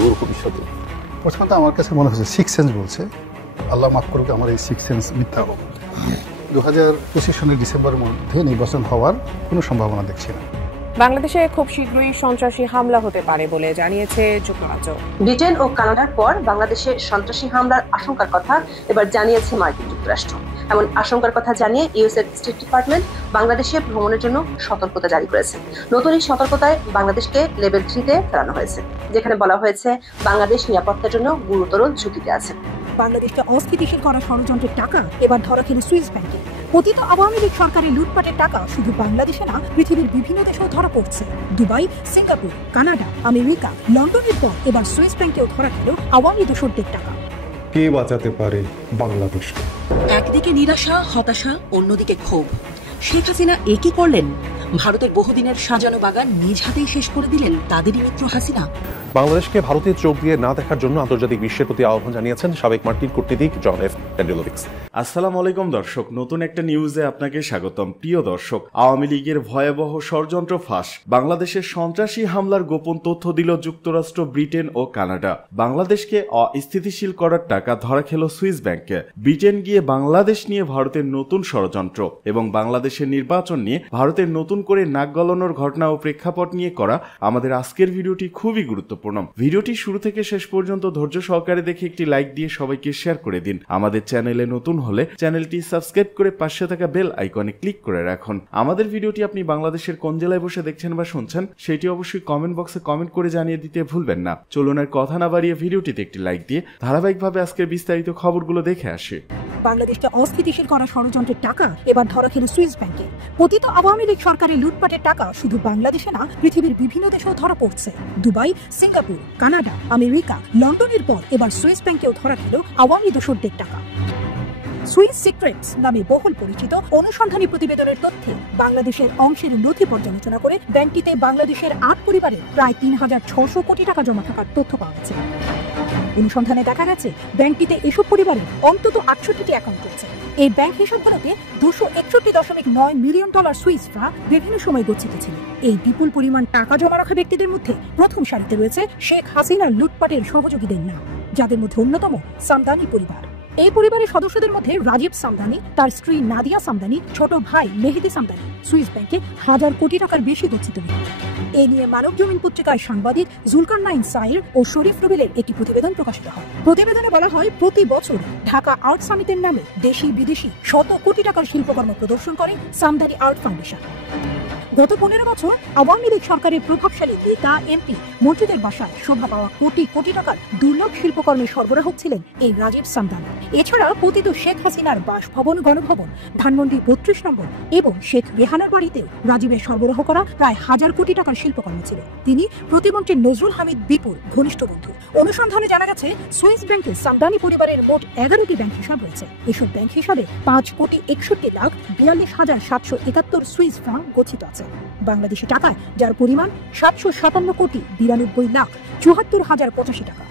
দূর ভবিষ্যতে। প্রথমত আমার কাছে মনে হচ্ছে সিক্স সেন্স বলছে, আল্লাহ মাফ করুক আমার এই সিক্স সেন্স মিথ্যা হোক। 2025 সালের ডিসেম্বরের মধ্যে নির্বাচন হওয়ার কোনো সম্ভাবনা দেখছি না। বাংলাদেশে খুব শীঘ্রই সন্ত্রাসী হামলা হতে পারে বলে জানিয়েছে যুক্তরাজ্য। ব্রিটেন ও কানাডার পর বাংলাদেশে সন্ত্রাসী হামলার আশঙ্কার কথা এবার জানিয়েছে মার্কিন যুক্তরাষ্ট্র। এমন আশঙ্কার কথা জানিয়ে ইউএস স্টেট ডিপার্টমেন্ট বাংলাদেশে ভ্রমণের জন্য সতর্কতা জারি করেছে। নতুন এই সতর্কতায় বাংলাদেশকে লেভেল 3-তে ফেরানো হয়েছে, যেখানে বলা হয়েছে বাংলাদেশ নিরাপত্তার জন্য গুরুতর ঝুঁকিতে আছে। বাংলাদেশকে অস্থিতিশীল করার ষড়যন্ত্রের টাকা এবার ধরা খেল সুইস ব্যাংকে। পতিত আওয়ামী লীগ সরকারের লুটপাটের টাকা শুধু বাংলাদেশে না, পৃথিবীর বিভিন্ন দেশেও ধরা পড়ছে। দুবাই, সিঙ্গাপুর, কানাডা, আমেরিকা, লন্ডনের পর এবার সুইস ব্যাংকেও ধরা খেল আওয়ামী দোসরদের টাকা। কে বাঁচাতে পারে বাংলাদেশকে? একদিকে নিরাশা, হতাশা, অন্যদিকে ক্ষোভ। শেখ হাসিনা একই করলেন? ভারতের বহুদিনের সাজানো বাগান নিজ হাতেই শেষ করে দিলেন তাদেরই মিত্র হাসিনা। বাংলাদেশকে ভারতের চোখ দিয়ে না দেখার জন্য আন্তর্জাতিক বিশ্বের প্রতি আহ্বান জানিয়েছেন সাবেক মার্কিন কূটনীতিক জন এফ কেনেডি। আসসালামু আলাইকুম দর্শক, নতুন একটা নিউজে আপনাকে স্বাগতম। প্রিয় দর্শক, আওয়ামী লীগের ভয়াবহ ষড়যন্ত্র ফাঁস। বাংলাদেশের সন্ত্রাসী হামলার গোপন তথ্য দিল যুক্তরাষ্ট্র, ব্রিটেন ও কানাডা। বাংলাদেশকে অস্থিতিশীল করার টাকা ধরা খেল সুইস ব্যাংকে। ব্রিটেন গিয়ে বাংলাদেশ নিয়ে ভারতের নতুন ষড়যন্ত্র এবং বাংলাদেশের নির্বাচন নিয়ে ভারতের নতুন করে নাক গলানোর ঘটনা ও প্রেক্ষাপট নিয়ে করা আমাদের আজকের ভিডিওটি খুবই গুরুত্বপূর্ণ। ভিডিওটি শুরু থেকে শেষ পর্যন্ত ধৈর্য সহকারে দেখে একটি লাইক দিয়ে সবাইকে শেয়ার করে দিন। আমাদের চ্যানেলে নতুন হলে চ্যানেলটি সাবস্ক্রাইব করে পাশে থাকা বেল আইকনে ক্লিক করে রাখুন। আমাদের ভিডিওটি আপনি বাংলাদেশের কোন জেলায় বসে দেখছেন বা শুনছেন সেটি অবশ্যই কমেন্ট বক্সে কমেন্ট করে জানিয়ে দিতে ভুলবেন না। চলুন আর কথা না বাড়িয়ে ভিডিওটিতে একটি লাইক দিয়ে ধারাবাহিকভাবে আজকের বিস্তারিত খবরগুলো দেখে আসি। বাংলাদেশকে অস্থিতিশীল করার ষড়যন্ত্রের টাকা এবার ধরা খেল সুইস ব্যাংকে। পতিত আওয়ামী লীগ সরকারের লুটপাটের টাকা শুধু বাংলাদেশে না, পৃথিবীর বিভিন্ন দেশেও ধরা পড়ছে। দুবাই, সিঙ্গাপুর, কানাডা, আমেরিকা, লন্ডনের পর এবার সুইস ব্যাংকেও ধরা খেল আওয়ামী দোসরদের টাকা। সুইস সিক্রেটস নামে বহুল পরিচিত অনুসন্ধানী প্রতিবেদনের তথ্যে বাংলাদেশের অংশের নথি পর্যালোচনা করে ব্যাংকটিতে বাংলাদেশের 8 পরিবারের প্রায় 3600 কোটি টাকা জমা থাকার তথ্য পাওয়া গেছে। অনুসন্ধানে দেখা গেছে ব্যাংকটিতে এসব পরিবারের অন্তত 68টি অ্যাকাউন্ট রয়েছে। এই ব্যাংক হিসাবগুলোতে $261.9 মিলিয়ন সুইস ফ্রাঙ্ক বিভিন্ন সময় গচ্ছিত ছিল। এই বিপুল পরিমাণ টাকা জমা রাখা ব্যক্তিদের মধ্যে প্রথম সারিতে রয়েছে শেখ হাসিনার লুটপাটের সহযোগীদের নাম, যাদের মধ্যে অন্যতম সামদানি পরিবার। এই পরিবারের সদস্যদের মধ্যে রাজীব সামদানি, তার স্ত্রী নাদিয়া সামদানি, ছোট ভাই মেহেদি সামদানি সুইস ব্যাংকে 1000 কোটি টাকার বেশি গচ্ছিত। এ নিয়ে মানব জমিন পত্রিকায় সাংবাদিক জুলকারনাইন সাইর ও শরীফ রুবেলের একটি প্রতিবেদন প্রকাশিত হয়। প্রতিবেদনে বলা হয়, প্রতি বছর ঢাকা আর্ট সামিটের নামে দেশি বিদেশি শত কোটি টাকার শিল্পকর্ম প্রদর্শন করে সামদানি আর্ট ফাউন্ডেশন। গত 15 বছর আওয়ামী লীগ সরকারের প্রভাবশালী নেতা, এমপি, মন্ত্রীদের বাসায় শোভা পাওয়া কোটি কোটি টাকার দুর্লভ শিল্পকর্মের সরবরাহ ছিলেন এই রাজীব সামদানি। এছাড়া পতিত শেখ হাসিনার বাসভবন, গণভবন, ধানমন্ডি 32 নম্বর এবং শেখ রেহানার বাড়িতেও রাজীবের সরবরাহ করা প্রায় 1000 কোটি টাকার শিল্পকর্ম ছিল। তিনি প্রতিমন্ত্রী নজরুল হামিদ বিপুর ঘনিষ্ঠ বন্ধু। অনুসন্ধানে জানা গেছে সুইস ব্যাংকে সামদানি পরিবারের মোট 11টি ব্যাংক হিসাব রয়েছে। এসব ব্যাংক হিসাবে 5,61,42,771 সুইস ফ্রাঙ্ক গচ্ছিত আছে। বাংলাদেশি টাকায় যার পরিমাণ 757,92,74,085 টাকা।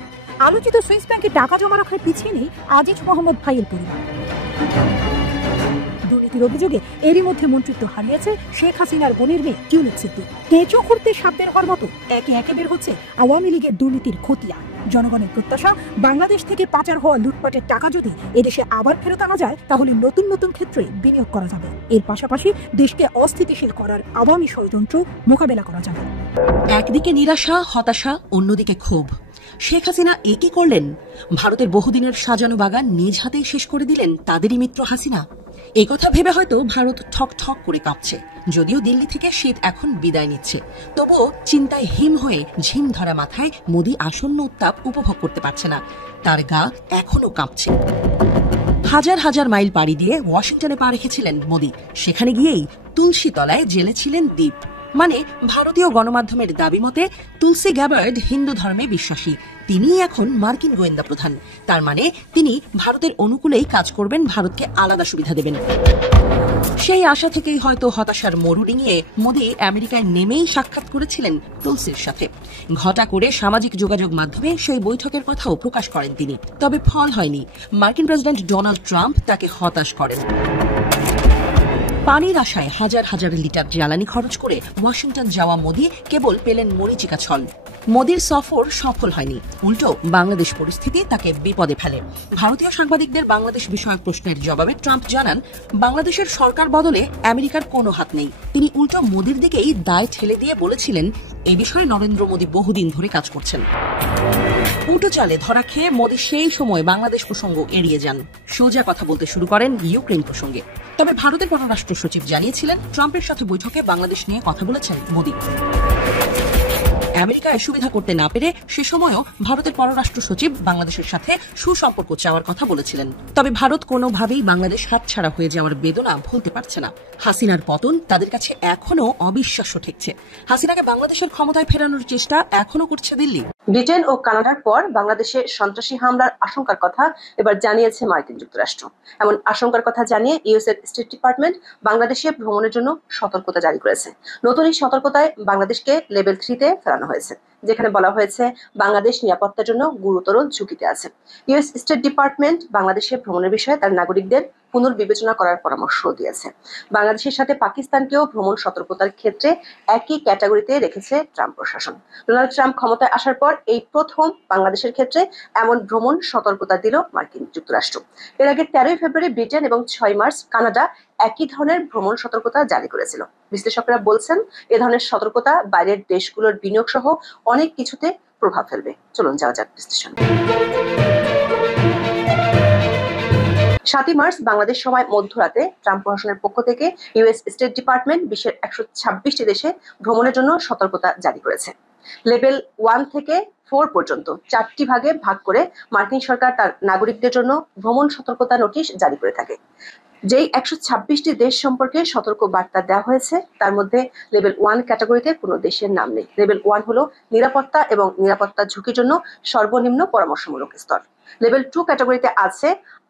আলোচিত সুইস ব্যাংকে টাকা জমা রাখার পিছিয়ে নেই আজিজ মোহাম্মদ ভাইয়ের পরিবার। দুর্নীতির অভিযোগে এরই মধ্যে মন্ত্রিত্ব হারিয়েছে শেখ হাসিনার বোনের মেয়ে টিউলিপ সিদ্দিক। কেঁচো করতে সাপ বের হওয়ার মতো একে একে বের হচ্ছে আওয়ামী লীগের দুর্নীতির খতিয়ান। জনগণের প্রত্যাশা, বাংলাদেশ থেকে পাচার হওয়া লুটপাটের টাকা যদি এদেশে আবার ফেরত আনা যায়, তাহলে নতুন নতুন ক্ষেত্রে বিনিয়োগ করা যাবে। এর পাশাপাশি দেশকে অস্থিতিশীল করার আওয়ামী ষড়যন্ত্র মোকাবেলা করা যাবে। একদিকে নিরাশা, হতাশা, অন্যদিকে ক্ষোভ। শেখ হাসিনা একই করলেন? ভারতের বহুদিনের সাজানো বাগান নিজ হাতেই শেষ করে দিলেন তাদেরই মিত্র হাসিনা। একথা ভেবে হয়তো ভারত ঠক ঠক করে কাঁপছে। যদিও দিল্লি থেকে শীত এখন বিদায় নিচ্ছে, তবুও চিন্তায় হিম হয়ে ঝিম ধরা মাথায় মোদি আসন্ন উত্তাপ উপভোগ করতে পারছে না। তার গা এখনো কাঁপছে। হাজার হাজার মাইল পাড়ি দিয়ে ওয়াশিংটনে পা রেখেছিলেন মোদি। সেখানে গিয়েই তুলসী তলায় জেলেছিলেন দ্বীপ। মানে ভারতীয় গণমাধ্যমের দাবি মতে তুলসী গ্যাবার্ড হিন্দু ধর্মে বিশ্বাসী। তিনি এখন মার্কিন গোয়েন্দা প্রধান। তার মানে তিনি ভারতের অনুকূলেই কাজ করবেন, ভারতকে আলাদা সুবিধা দেবেন। সেই আশা থেকেই হয়তো হতাশার মরু ডিঙিয়ে মোদি আমেরিকায় নেমেই সাক্ষাৎ করেছিলেন তুলসীর সাথে। ঘটা করে সামাজিক যোগাযোগ মাধ্যমে সেই বৈঠকের কথাও প্রকাশ করেন তিনি। তবে ফল হয়নি। মার্কিন প্রেসিডেন্ট ডোনাল্ড ট্রাম্প তাকে হতাশ করেন। পানির আশায় হাজার হাজার লিটার জ্বালানি খরচ করে ওয়াশিংটন যাওয়া মোদি কেবল পেলেন মরীচিকা ছল। মোদির সফর সফল হয়নি, উল্টো বাংলাদেশ পরিস্থিতি তাকে বিপদে ফেলে। ভারতীয় সাংবাদিকদের বাংলাদেশ বিষয়ক প্রশ্নের জবাবে ট্রাম্প জানান, বাংলাদেশের সরকার বদলে আমেরিকার কোনো হাত নেই। তিনি উল্টো মোদির দিকেই দায় ঠেলে দিয়ে বলেছিলেন, এই বিষয়ে নরেন্দ্র মোদি বহুদিন ধরে কাজ করছেন। উল্টো চালে ধরা খেয়ে মোদি সেই সময় বাংলাদেশ প্রসঙ্গ এড়িয়ে যান, সোজা কথা বলতে শুরু করেন ইউক্রেন প্রসঙ্গে। তবে ভারতের পররাষ্ট্র সচিব জানিয়েছিলেন, ট্রাম্পের সাথে বৈঠকে বাংলাদেশ নিয়ে কথা বলেছেন মোদি। আমেরিকায় সুবিধা করতে না পেরে সে সময়ও ভারতের পররাষ্ট্র সচিব বাংলাদেশের সাথে সুসম্পর্ক চাওয়ার কথা বলেছিলেন। তবে ভারত কোনোভাবেই বাংলাদেশ হাতছাড়া হয়ে যাওয়ার বেদনা ভুলতে পারছে না। হাসিনার পতন তাদের কাছে এখনো অবিশ্বাস্য ঠেকছে। হাসিনাকে বাংলাদেশের ক্ষমতায় ফেরানোর চেষ্টা এখনো করছে দিল্লি। ব্রিটেন ও কানাডার পর বাংলাদেশে সন্ত্রাসী হামলার আশঙ্কার কথা এবার জানিয়েছে মার্কিন যুক্তরাষ্ট্র। এমন আশঙ্কার কথা জানিয়ে ইউএসের স্টেট ডিপার্টমেন্ট বাংলাদেশে ভ্রমণের জন্য সতর্কতা জারি করেছে। নতুন এই সতর্কতায় বাংলাদেশকে লেভেল 3-তে ফেরানো হয়েছে, যেখানে বলা হয়েছে বাংলাদেশ নিরাপত্তার জন্য গুরুতর ঝুঁকিতে আছে। ইউএস স্টেট ডিপার্টমেন্ট বাংলাদেশে ভ্রমণের বিষয়ে তার নাগরিকদের পুনর্বিবেচনা করার পরামর্শ দিয়েছে। বাংলাদেশের সাথে পাকিস্তানকেও ভ্রমণ সতর্কতার ক্ষেত্রে একই ক্যাটাগরিতে রেখেছে ট্রাম্প প্রশাসন। ডোনাল্ড ট্রাম্প ক্ষমতায় আসার পর এই প্রথম বাংলাদেশের ক্ষেত্রে এমন ভ্রমণ সতর্কতা দিল মার্কিন যুক্তরাষ্ট্র। এর আগে 13 ফেব্রুয়ারি ব্রিটেন এবং 6 মার্চ কানাডা একই ধরনের ভ্রমণ সতর্কতা জারি করেছিল। বিশ্লেষকরা বলছেন, এ ধরনের সতর্কতা বাইরের দেশগুলোর বিনিয়োগ সহ অনেক কিছুতে প্রভাব ফেলবে। চলুন যাওয়া যাক বিশ্লেষণ। 7 মার্চ বাংলাদেশ সময় মধ্যরাতে ট্রাম্প প্রশাসনের পক্ষ থেকে ইউএস স্টেট ডিপার্টমেন্ট বিশ্বের 126টি দেশে ভ্রমণের জন্য সতর্কতা জারি করেছে। লেভেল 1 থেকে 4 পর্যন্ত 4টি ভাগে ভাগ করে মার্কিন সরকার তার নাগরিকদের জন্য ভ্রমণ সতর্কতা নোটিশ জারি করে থাকে। যেই 126টি দেশ সম্পর্কে সতর্ক বার্তা দেওয়া হয়েছে, তার মধ্যে লেভেল 1 ক্যাটাগরিতে কোনো দেশের নাম নেই। লেভেল 1 হলো নিরাপত্তা এবং নিরাপত্তা ঝুঁকির জন্য সর্বনিম্ন পরামর্শমূলক স্তর। লেভেল 2 ক্যাটাগরিতে আছে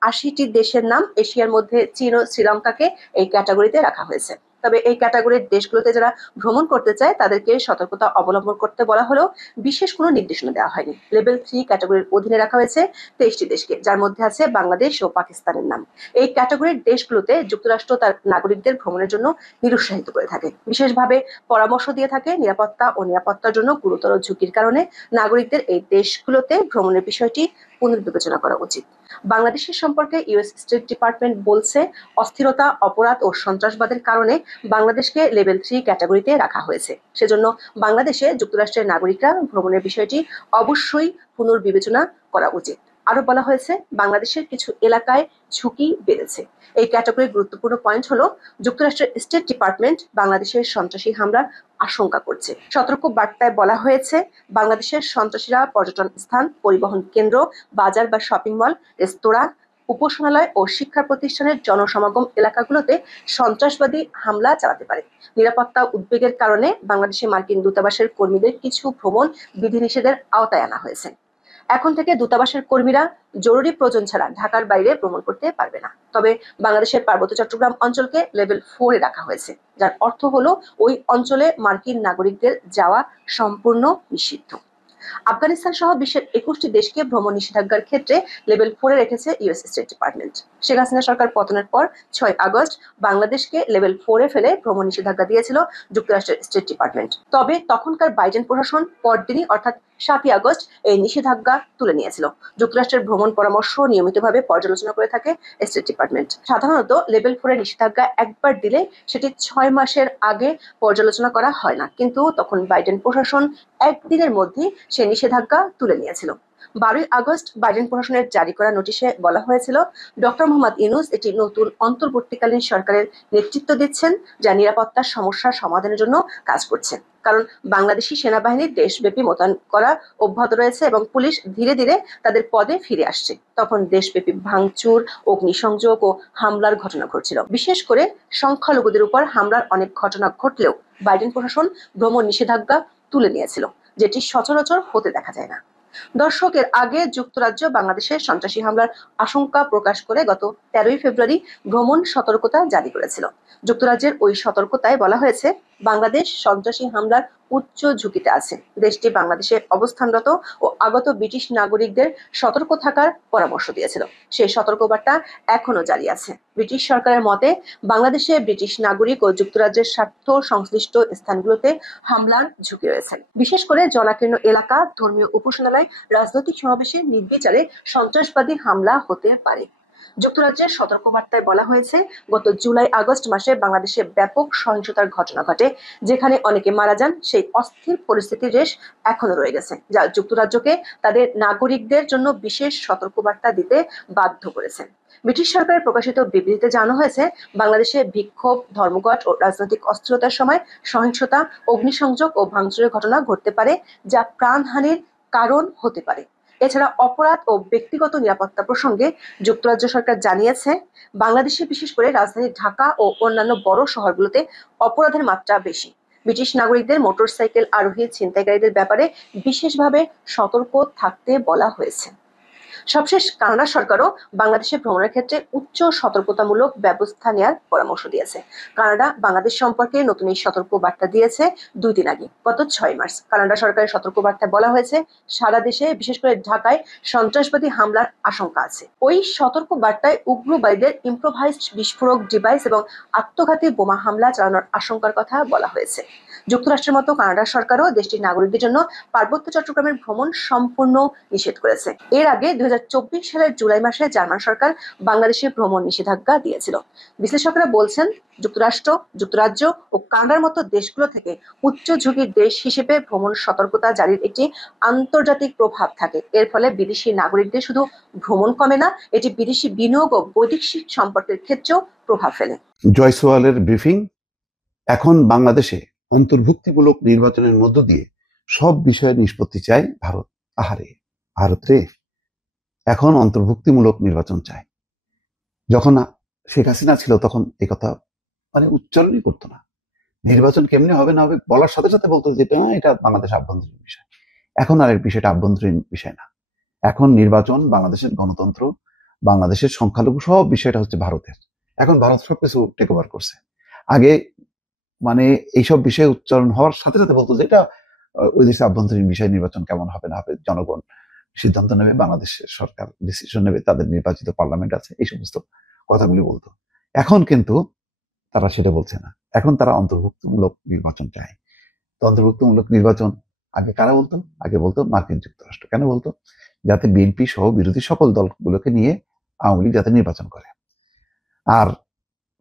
80টি দেশের নাম। এশিয়ার মধ্যে চীন ও শ্রীলঙ্কাকে এই ক্যাটাগরিতে রাখা হয়েছে। তবে এই ক্যাটাগরির দেশগুলোতে যারা ভ্রমণ করতে চায় তাদেরকে সতর্কতা অবলম্বন করতে বলা হলেও বিশেষ কোনো নির্দেশনা দেওয়া হয়নি। লেভেল 3 ক্যাটাগরির অধীনে রাখা হয়েছে 23টি দেশকে, যার মধ্যে আছে বাংলাদেশ ও পাকিস্তানের নাম। এই ক্যাটাগরির দেশগুলোতে যুক্তরাষ্ট্র তার নাগরিকদের ভ্রমণের জন্য নিরুৎসাহিত করে থাকে, বিশেষভাবে পরামর্শ দিয়ে থাকে নিরাপত্তা ও নিরাপত্তার জন্য গুরুতর ঝুঁকির কারণে নাগরিকদের এই দেশগুলোতে ভ্রমণের বিষয়টি পুনর্বিবেচনা করা উচিত। বাংলাদেশের সম্পর্কে ইউএস স্টেট ডিপার্টমেন্ট বলছে, অস্থিরতা, অপরাধ ও সন্ত্রাসবাদের কারণে বাংলাদেশকে লেভেল 3 ক্যাটাগরিতে রাখা হয়েছে। সেজন্য বাংলাদেশে যুক্তরাষ্ট্রের নাগরিকরা ভ্রমণের বিষয়টি অবশ্যই পুনর্বিবেচনা করা উচিত। আরো বলা হয়েছে, বাংলাদেশের কিছু এলাকায় ঝুঁকি বেড়েছে। এই ক্যাটাগরির গুরুত্বপূর্ণ পয়েন্ট হলো, যুক্তরাষ্ট্রের স্টেট ডিপার্টমেন্ট বাংলাদেশের সন্ত্রাসী হামলার আশঙ্কা করছে। সতর্ক বার্তায় বলা হয়েছে, বাংলাদেশের সন্ত্রাসীরা পর্যটন স্থান, পরিবহন কেন্দ্র, বাজার বা শপিং মল, রেস্তোরাঁ, উপাসনালয় ও শিক্ষা প্রতিষ্ঠানের জনসমাগম এলাকাগুলোতে সন্ত্রাসবাদী হামলা চালাতে পারে। নিরাপত্তা উদ্বেগের কারণে বাংলাদেশে মার্কিন দূতাবাসের কর্মীদের কিছু ভ্রমণ বিধিনিষেধের আওতায় আনা হয়েছে। এখন থেকে দূতাবাসের কর্মীরা জরুরি প্রয়োজন ছাড়া ঢাকার বাইরে ভ্রমণ করতে পারবে না। তবে বাংলাদেশের পার্বত্য চট্টগ্রাম অঞ্চলকে লেভেল 4-এ রাখা হয়েছে, যার অর্থ হলো ওই অঞ্চলে মার্কিন নাগরিকদের যাওয়া সম্পূর্ণ নিষিদ্ধ। আফগানিস্তান সহ বিশ্বের 21টি দেশকে ভ্রমণ নিষেধাজ্ঞার ক্ষেত্রে লেভেল 4-এ রেখেছে US state department. Sheikh Hasina সরকার পতনের পর 6 আগস্ট বাংলাদেশকে লেভেল 4-এ ফেলে ভ্রমণ নিষেধাজ্ঞা দিয়েছিল যুক্তরাষ্ট্রের স্টেট ডিপার্টমেন্ট। তবে তখনকার বাইডেন প্রশাসন পরদিনই অর্থাৎ 7 আগস্ট এই নিষেধাজ্ঞা তুলে নিয়েছিল। যুক্তরাষ্ট্রের ভ্রমণ পরামর্শ নিয়মিতভাবে পর্যালোচনা করে থাকে স্টেট ডিপার্টমেন্ট। সাধারণত লেভেল 4-এর নিষেধাজ্ঞা একবার দিলে সেটি 6 মাসের আগে পর্যালোচনা করা হয় না, কিন্তু তখন বাইডেন প্রশাসন একদিনের মধ্যে সে নিষেধাজ্ঞা তুলে নিয়েছিল। 12 আগস্ট বাইডেন প্রশাসনের জারি করা নোটিশে বলা হয়েছিল, ডক্টর মোহাম্মদ ইউনূস একটি নতুন অন্তর্বর্তীকালীন সরকারের নেতৃত্ব দিচ্ছেন, যা নিরাপত্তার সমস্যার সমাধানের জন্য কাজ করছে। কারণ বাংলাদেশি সেনাবাহিনীর দেশব্যাপী মোতায়েন করা অব্যাহত রয়েছে এবং পুলিশ ধীরে ধীরে তাদের পদে ফিরে আসছে। তখন দেশব্যাপী ভাঙচুর, অগ্নিসংযোগ ও হামলার ঘটনা ঘটছিল। বিশেষ করে সংখ্যালঘুদের উপর হামলার অনেক ঘটনা ঘটলেও বাইডেন প্রশাসন ভ্রমণ নিষেধাজ্ঞা তুলে নিয়েছিল, যেটি সচরাচর হতে দেখা যায় না। দর্শকের আগে যুক্তরাজ্য বাংলাদেশের সন্ত্রাসী হামলার আশঙ্কা প্রকাশ করে গত 13 ফেব্রুয়ারি ভ্রমণ সতর্কতা জারি করেছিল। যুক্তরাজ্যের ওই সতর্কতায় বলা হয়েছে, বাংলাদেশ সন্ত্রাসী হামলার উচ্চ ঝুঁকিতে আছে। দেশটি বাংলাদেশে অবস্থানরত ও আগত ব্রিটিশ নাগরিকদের সতর্ক থাকার পরামর্শ দিয়েছিল। সেই সতর্কবার্তা এখনো জারি আছে। ব্রিটিশ সরকারের মতে বাংলাদেশে ব্রিটিশ নাগরিক ও যুক্তরাজ্যের স্বার্থ সংশ্লিষ্ট স্থানগুলোতে হামলার ঝুঁকি রয়েছে। বিশেষ করে জনাকীর্ণ এলাকা, ধর্মীয় উপাসনালয়, রাজনৈতিক সমাবেশে নির্বিচারে সন্ত্রাসবাদী হামলা হতে পারে। যুক্তরাজ্যের সতর্কবার্তায় বলা হয়েছে, গত জুলাই-আগস্ট মাসে বাংলাদেশে ব্যাপক সহিংসতার ঘটনা ঘটে, যেখানে অনেকে মারা যান। সেই অস্থির পরিস্থিতির রেশ এখনো রয়ে গেছে, যা যুক্তরাজ্যকে তাদের নাগরিকদের জন্য বিশেষ সতর্কবার্তা দিতে বাধ্য করেছে। ব্রিটিশ সরকারের প্রকাশিত বিবৃতিতে জানানো হয়েছে, বাংলাদেশে বিক্ষোভ, ধর্মঘট ও রাজনৈতিক অস্থিরতার সময় সহিংসতা, অগ্নিসংযোগ ও ভাঙচুরের ঘটনা ঘটতে পারে, যা প্রাণহানির কারণ হতে পারে। এছাড়া অপরাধ ও ব্যক্তিগত নিরাপত্তা প্রসঙ্গে যুক্তরাজ্য সরকার জানিয়েছে, বাংলাদেশে বিশেষ করে রাজধানী ঢাকা ও অন্যান্য বড় শহরগুলোতে অপরাধের মাত্রা বেশি। ব্রিটিশ নাগরিকদের মোটরসাইকেল আরোহী ছিনতাইকারীদের ব্যাপারে বিশেষভাবে সতর্ক থাকতে বলা হয়েছে। সবশেষ কানাডা সরকারও বাংলাদেশে ভ্রমণের ক্ষেত্রে উচ্চ সতর্কতামূলক ব্যবস্থা নেওয়ার পরামর্শ দিয়েছে। কানাডা বাংলাদেশ সম্পর্কে নতুন এই সতর্ক বার্তা দিয়েছে 2 দিন আগে, গত 6 মার্চ। কানাডা সরকারের সতর্ক বার্তায় বলা হয়েছে, সারা দেশে বিশেষ করে ঢাকায় সন্ত্রাসবাদী হামলার আশঙ্কা আছে। ওই সতর্ক বার্তায় উগ্রবাদীদের ইম্প্রোভাইজড বিস্ফোরক ডিভাইস এবং আত্মঘাতী বোমা হামলা চালানোর আশঙ্কার কথা বলা হয়েছে। যুক্তরাষ্ট্রের মতো কানাডা সরকারও দেশটির নাগরিকদের জন্য পার্বত্য চট্টগ্রামের ভ্রমণ সম্পূর্ণ নিষেধ করেছে। এর আগে 2024 সালের জুলাই মাসে জার্মান সরকার বাংলাদেশে ভ্রমণ নিষেধাজ্ঞা দিয়েছিল। বিশ্লেষকরা বলছেন, যুক্তরাষ্ট্র, যুক্তরাজ্য ও কানাডার মতো দেশগুলো থেকে উচ্চ ঝুঁকির দেশ হিসেবে ভ্রমণ সতর্কতা জারির একটি আন্তর্জাতিক প্রভাব থাকে। এর ফলে বিদেশি নাগরিকদের শুধু ভ্রমণ কমে না, এটি বিদেশি বিনিয়োগ ও বৈদেশিক সম্পর্কের ক্ষেত্রেও প্রভাব ফেলে। জয়সওয়ালের ব্রিফিং। এখন বাংলাদেশে অন্তর্ভুক্তিমূলক নির্বাচনের মধ্য দিয়ে সব বিষয়ে নিষ্পত্তি চায় ভারত। আহারে ভারত রে, এখন অন্তর্ভুক্তিমূলক নির্বাচন চায়। যখন শেখ হাসিনা ছিল তখন এই কথা উচ্চারণই করতো না। নির্বাচন কেমনে হবে না হবে বলার সাথে সাথে বলতো যে এটা বাংলাদেশ আভ্যন্তরীণ বিষয়। এখন আর এই বিষয়টা আভ্যন্তরীণ বিষয় না। এখন নির্বাচন, বাংলাদেশের গণতন্ত্র, বাংলাদেশের সংখ্যালঘু, সব বিষয়টা হচ্ছে ভারতের। এখন ভারত সবকিছু টেক ওভার করছে। আগে এইসব বিষয়ে উচ্চারণ হওয়ার সাথে সাথে বলতো যে এটা ওই দেশের আভ্যন্তরীণ বিষয়, নির্বাচন কেমন হবে না হবে জনগণ সিদ্ধান্ত নেবে, বাংলাদেশের সরকার ডিসিশন নেবে, তাদের নির্বাচিত পার্লামেন্ট আছে, এই সমস্ত কথাগুলি বলতো। এখন কিন্তু তারা সেটা বলছে না। এখন তারা অন্তর্ভুক্তিমূলক নির্বাচন চায়। তো অন্তর্ভুক্তিমূলক নির্বাচন আগে কারা বলতো? আগে বলতো মার্কিন যুক্তরাষ্ট্র। কেন বলতো? যাতে বিএনপি সহ বিরোধী সকল দলগুলোকে নিয়ে আওয়ামী লীগ যাতে নির্বাচন করে। আর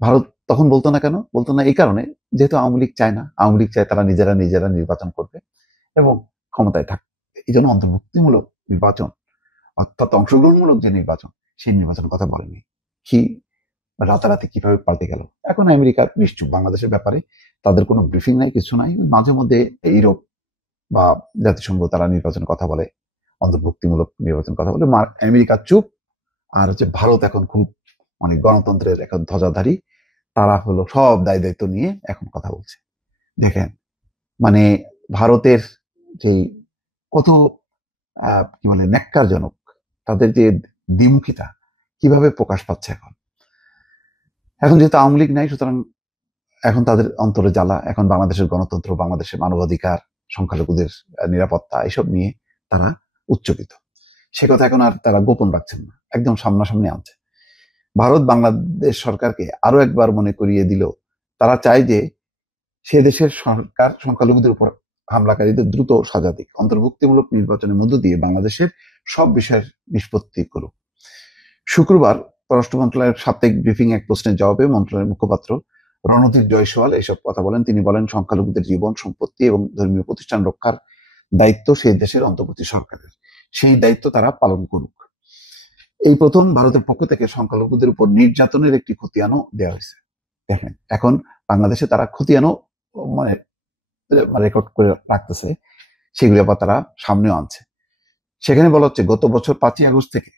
ভারত তখন বলতো না। কেন বলতো না? এই কারণে, যেহেতু আওয়ামী লীগ চায় না, আওয়ামী লীগ চায় তারা নিজেরা নির্বাচন করবে এবং ক্ষমতায় থাকবে। এই জন্য অন্তর্ভুক্তিমূলক নির্বাচন, অর্থাৎ অংশগ্রহণমূলক যে নির্বাচন, সেই নির্বাচনের কথা বলেনি। কি রাতারাতি কিভাবে পাল্টে গেল? এখন আমেরিকা নিশ্চুপ বাংলাদেশের ব্যাপারে, তাদের কোনো ব্রিফিং নাই, কিছু নাই। মাঝে মধ্যে ইউরোপ বা জাতিসংঘ তারা নির্বাচনের কথা বলে, অন্তর্ভুক্তিমূলক নির্বাচন কথা বলে। আমেরিকা চুপ। আর হচ্ছে ভারত এখন খুব গণতন্ত্রের এখন ধ্বজাধারী, তারা হলো সব দায় দায়িত্ব নিয়ে এখন কথা বলছে। দেখেন ভারতের যে কত কি বলে ন্যাক্কারজনক, তাদের যে দ্বিমুখিতা কিভাবে প্রকাশ পাচ্ছে এখন যেহেতু আওয়ামী লীগ নাই, সুতরাং এখন তাদের অন্তরে জ্বালা। এখন বাংলাদেশের গণতন্ত্র, বাংলাদেশের মানবাধিকার, সংখ্যালঘুদের নিরাপত্তা, এসব নিয়ে তারা উচ্চকিত। সে কথা এখন আর তারা গোপন রাখছেন না, একদম সামনাসামনি আনছে। ভারত বাংলাদেশ সরকারকে আরো একবার মনে করিয়ে দিল, তারা চায় যে সে দেশের সরকার সংখ্যালঘুদের উপর হামলাকারীদের দ্রুত সাজা দিক, অন্তর্ভুক্তিমূলক নির্বাচনের মধ্য দিয়ে বাংলাদেশের সব বিষয়ের নিষ্পত্তি করুক। শুক্রবার পররাষ্ট্র মন্ত্রণালয়ের সাপ্তাহিক ব্রিফিং এক প্রশ্নের জবাবে মন্ত্রণালয়ের মুখপাত্র রণধীর জয়সওয়াল এসব কথা বলেন। তিনি বলেন, সংখ্যালঘুদের জীবন, সম্পত্তি এবং ধর্মীয় প্রতিষ্ঠান রক্ষার দায়িত্ব সেই দেশের অন্তর্বর্তী সরকারের। সেই দায়িত্ব তারা পালন করুক। এই প্রথম ভারতের পক্ষ থেকে সংখ্যালঘুদের উপর নির্যাতনের একটি খতিয়ানও দেওয়া হয়েছে। দেখেন, এখন বাংলাদেশে তারা খতিয়ানও রেকর্ড করে রাখতেছে, সেগুলি আবার তারা সামনেও আনছে। সেখানে বলা হচ্ছে, গত বছর 5ই আগস্ট থেকে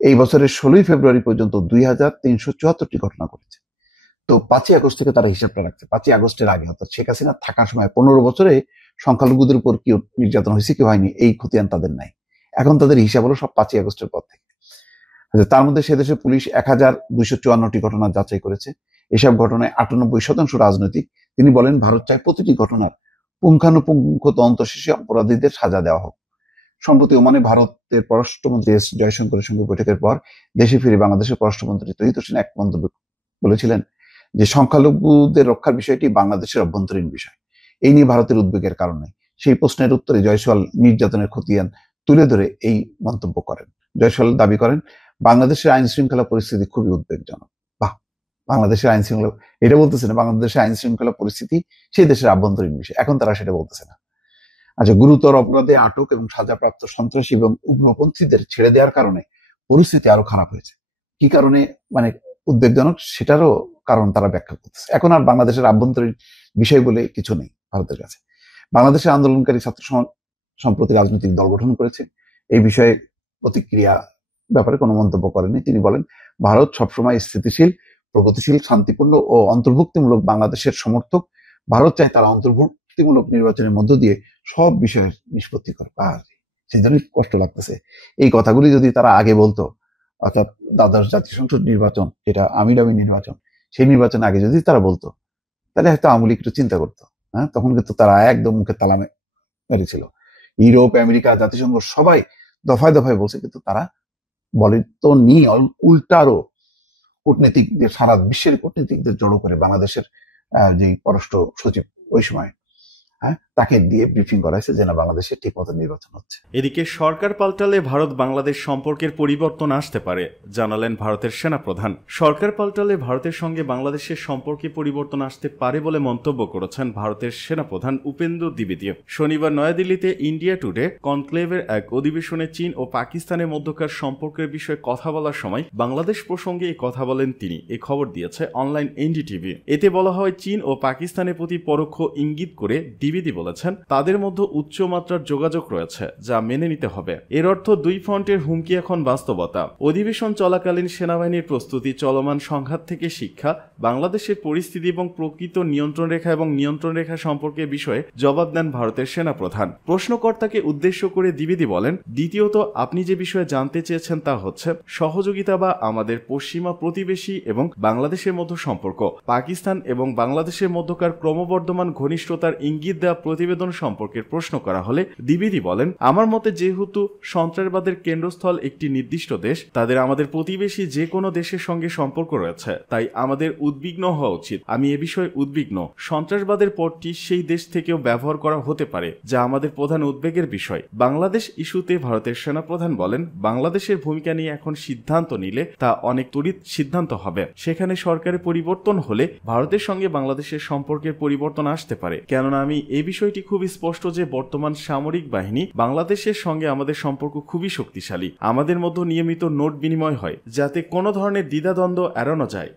এই বছরের 16ই ফেব্রুয়ারি পর্যন্ত 2374টি ঘটনা ঘটেছে। তো 5ই আগস্ট থেকে তারা হিসাবটা রাখছে। 5ই আগস্টের আগে, অর্থাৎ শেখ হাসিনা থাকার সময় 15 বছরে সংখ্যালঘুদের উপর কি নির্যাতন হয়েছে কি হয়নি, এই খতিয়ান তাদের নাই। এখন তাদের হিসাব হলো সব 5ই আগস্টের পর থেকে। তার মধ্যে সে দেশের পুলিশ 1254টি ঘটনা যাচাই করেছে। এসব ঘটনায় 98% রাজনৈতিক, তিনি বলেন, ভারত চায় প্রতিটি ঘটনার পুঙ্খানুপুঙ্খ তদন্ত শেষে অপরাধীদের সাজা দেওয়া হোক। সম্প্রতি ওমানে ভারতের পররাষ্ট্রমন্ত্রী এস জয়শঙ্করের সঙ্গে বৈঠকের পর দেশে ফিরে বাংলাদেশের পররাষ্ট্রমন্ত্রী তৌহিদ হোসেন এক মন্তব্য বলেছিলেন যে সংখ্যালঘুদের রক্ষার বিষয়টি বাংলাদেশের অভ্যন্তরীণ বিষয়, এই নিয়ে ভারতের উদ্বেগের কারণ নেই। সেই প্রশ্নের উত্তরে জয়সওয়াল নির্যাতনের খতিয়ান তুলে ধরে এই মন্তব্য করেন। জয়সওয়াল দাবি করেন, বাংলাদেশের আইন শৃঙ্খলা পরিস্থিতি খুবই উদ্বেগজনক। বাংলাদেশের আইন শৃঙ্খলা এটা বলতেছে না, বাংলাদেশের আইন শৃঙ্খলা পরিস্থিতি সেই দেশের আভ্যন্তরীণ বিষয়, এখন তারা সেটা বলতেছে না। আচ্ছা, গুরুতর অপরাধে আটক এবং সাজাপ্রাপ্ত সন্ত্রাসী এবং উগ্রপন্থীদের ছেড়ে দেওয়ার কারণে পরিস্থিতি আরো খারাপ হয়েছে। কি কারণে মানে উদ্বেগজনক, সেটারও কারণ তারা ব্যাখ্যা করতেছে। এখন আর বাংলাদেশের আভ্যন্তরীণ বিষয় বলে কিছু নেই ভারতের কাছে। বাংলাদেশের আন্দোলনকারী ছাত্র সম্প্রতি রাজনৈতিক দল গঠন করেছে, এই বিষয়ে প্রতিক্রিয়া ব্যাপারে কোনো মন্তব্য করেনি। তিনি বলেন, ভারত সবসময় স্থিতিশীল, প্রগতিশীল, শান্তিপূর্ণ ও অন্তর্ভুক্তিমূলক বাংলাদেশের সমর্থক। ভারত চায় তারা অন্তর্ভুক্তিমূলক নির্বাচনের মধ্য দিয়ে সব বিষয়ের নিষ্পত্তি করে। সেই জন্যই কষ্ট লাগতেছে। এই কথাগুলি যদি তারা আগে বলতো, অর্থাৎ দ্বাদশ জাতীয় সংসদ নির্বাচন, যেটা আমিরামি নির্বাচন, সেই নির্বাচন আগে যদি তারা বলতো, তাহলে হয়তো আওয়ামী লীগ একটু চিন্তা করতো। তখন কিন্তু তারা একদম মুখে তালা মেরেছিল। ইউরোপ, আমেরিকা, জাতিসংঘ সবাই দফায় দফায় বলছে, কিন্তু তারা বলে তো নিয়ে উল্টা আরো কূটনীতিকদের, সারা বিশ্বের কূটনীতিকদের জড়ো করে বাংলাদেশের যে পররাষ্ট্র সচিব ওই সময়, তাকে দিয়ে ব্রিফিং করাইছে যে না, বাংলাদেশে ঠিক মতো নির্বাচন হচ্ছে। এদিকে সরকার পাল্টালে ভারত বাংলাদেশ সম্পর্কের পরিবর্তন আসতে পারে, জানালেন ভারতের সেনাপ্রধান। সরকার পাল্টালে ভারতের সঙ্গে বাংলাদেশের সম্পর্কে পরিবর্তন আসতে পারে বলে মন্তব্য করেছেন ভারতের সেনাপ্রধান উপেন্দ্র দ্বিবেদী। শনিবার নয়াদিল্লিতে ইন্ডিয়া টুডে কনক্লেভের এক অধিবেশনে চীন ও পাকিস্তানের মধ্যকার সম্পর্কের বিষয়ে কথা বলার সময় বাংলাদেশ প্রসঙ্গে এই কথা বলেন তিনি। এই খবর দিয়েছে অনলাইন এনডিটিভি। এতে বলা হয়, চীন ও পাকিস্তানের প্রতি পরোক্ষ ইঙ্গিত করে দ্বিবেদী বলেছেন, তাদের মধ্যে উচ্চমাত্রার যোগাযোগ রয়েছে, যা মেনে নিতে হবে। এর অর্থ দুই ফ্রন্টের হুমকি এখন বাস্তবতা। অধিবেশন চলাকালীন সেনাবাহিনীর প্রস্তুতি, চলমান সংঘাত থেকে শিক্ষা, বাংলাদেশের পরিস্থিতি এবং প্রকৃত নিয়ন্ত্রণ রেখা এবং নিয়ন্ত্রণ রেখা সম্পর্কে বিষয়ে জবাব দেন ভারতের সেনাপ্রধান। প্রশ্নকর্তাকে উদ্দেশ্য করে দ্বিবেদী বলেন, দ্বিতীয়ত, আপনি যে বিষয়ে জানতে চেয়েছেন তা হচ্ছে সহযোগিতা বা আমাদের পশ্চিমা প্রতিবেশী এবং বাংলাদেশের মধ্যে সম্পর্ক। পাকিস্তান এবং বাংলাদেশের মধ্যকার ক্রমবর্ধমান ঘনিষ্ঠতার ইঙ্গিত দেওয়া প্রতিবেদন সম্পর্কের প্রশ্ন করা হলে দ্বিবেদী বলেন, আমার মতে যেহেতু সন্ত্রাসবাদের কেন্দ্রস্থল একটি নির্দিষ্ট দেশ, তাদের আমাদের প্রতিবেশী যে কোনো দেশের সঙ্গে সম্পর্ক রয়েছে, তাই আমাদের উদ্বিগ্ন হওয়া উচিত। আমি এ বিষয়ে উদ্বিগ্ন। সন্ত্রাসবাদের পথটি সেই দেশ থেকেও ব্যবহার করা হতে পারে, যা আমাদের প্রধান উদ্বেগের বিষয়। বাংলাদেশ ইস্যুতে ভারতের সেনাপ্রধান বলেন, বাংলাদেশের ভূমিকা নিয়ে এখন সিদ্ধান্ত নিলে তা অনেক তড়িৎ সিদ্ধান্ত হবে। সেখানে সরকারের পরিবর্তন হলে ভারতের সঙ্গে বাংলাদেশের সম্পর্কের পরিবর্তন আসতে পারে, কেননা আমি এই বিষয়টি খুবই স্পষ্ট যে বর্তমান সামরিক বাহিনী বাংলাদেশের সঙ্গে আমাদের সম্পর্ক খুবই শক্তিশালী। আমাদের মধ্যে নিয়মিত নোট বিনিময় হয়, যাতে কোনো ধরনের দ্বিধাদ্বন্দ্ব এড়ানো যায়।